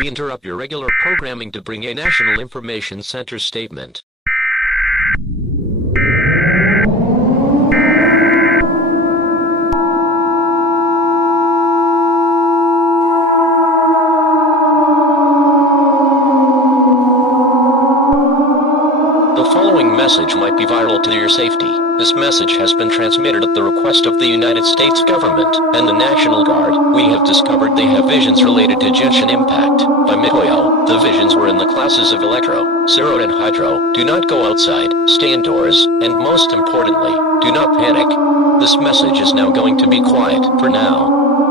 We interrupt your regular programming to bring a National Information Center statement. The following message might be viral to your safety. This message has been transmitted at the request of the United States government and the National Guard. We have discovered they have visions related to Genshin Impact by MiHoYo. The visions were in the classes of Electro, Zero and Hydro. Do not go outside, stay indoors, and most importantly, do not panic. This message is now going to be quiet for now.